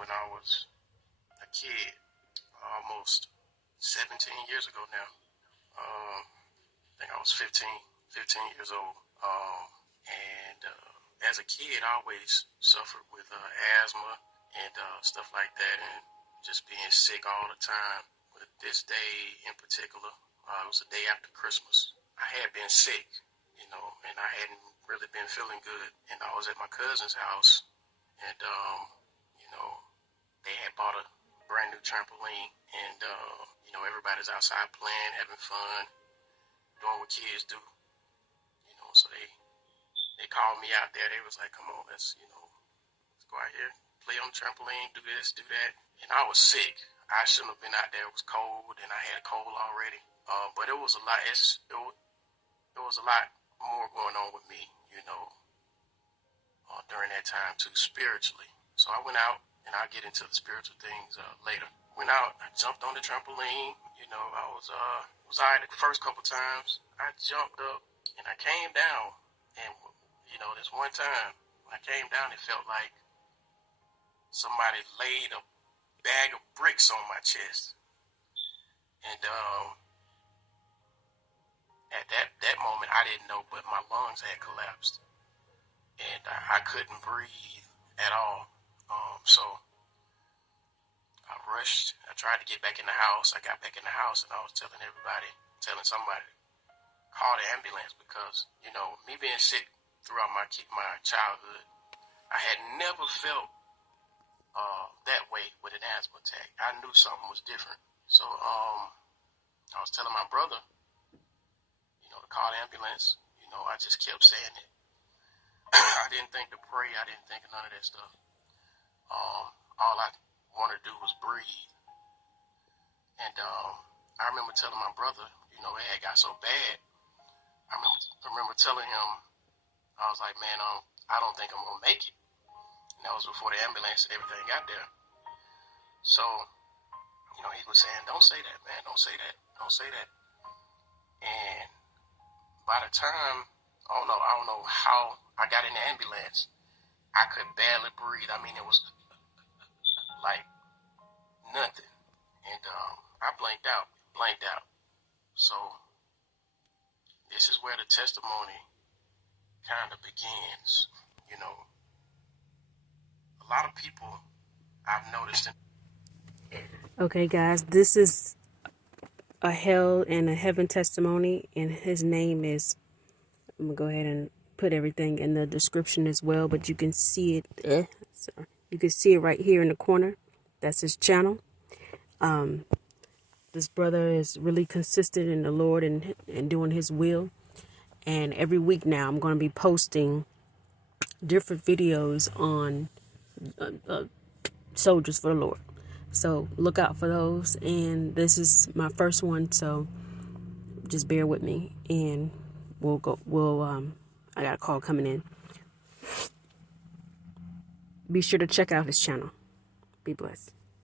when I was a kid, almost 17 years ago now. I think I was 15 years old. And as a kid, I always suffered with asthma and stuff like that, and just being sick all the time. But this day in particular, it was the day after Christmas. I had been sick, and I hadn't really been feeling good. And I was at my cousin's house, and they had bought a brand new trampoline, and everybody's outside playing, having fun, doing what kids do. So they called me out there. They was like, "Come on, let's go out here, play on the trampoline, do this, do that." And I was sick. I shouldn't have been out there. It was cold, and I had a cold already. But it was a lot. It was a lot more going on with me, during that time too, spiritually. So I went out, and I'll get into the spiritual things later. Went out, I jumped on the trampoline. I was all right the first couple times. I jumped up, and I came down, and this one time when I came down, it felt like somebody laid a bag of bricks on my chest. And at that moment, I didn't know, but my lungs had collapsed, and I couldn't breathe at all. So I rushed. I tried to get back in the house. I got back in the house, and I was telling somebody, call the ambulance, because me being sick throughout my childhood, I had never felt that way with an asthma attack. I knew something was different. So I was telling my brother, to call the ambulance. I just kept saying it. I didn't think to pray. I didn't think of none of that stuff. All I wanted to do was breathe. And I remember telling my brother, it had got so bad. I remember telling him, I was like, man, I don't think I'm gonna make it. And that was before the ambulance and everything got there. So, he was saying, don't say that, man. Don't say that. Don't say that. And by the time, I don't know how I got in the ambulance, I could barely breathe. I mean, it was like nothing. And I blanked out. So this is where the testimony kind of begins. A lot of people I've noticed. Okay, guys, this is a hell and a heaven testimony, and his name is, I'm gonna go ahead and put everything in the description as well, but you can see it. You can see it right here in the corner. That's his channel. This brother is really consistent in the Lord and doing his will. And every week now, I'm going to be posting different videos on soldiers for the Lord. So look out for those. And this is my first one, so just bear with me. And I got a call coming in. Be sure to check out his channel. Be blessed.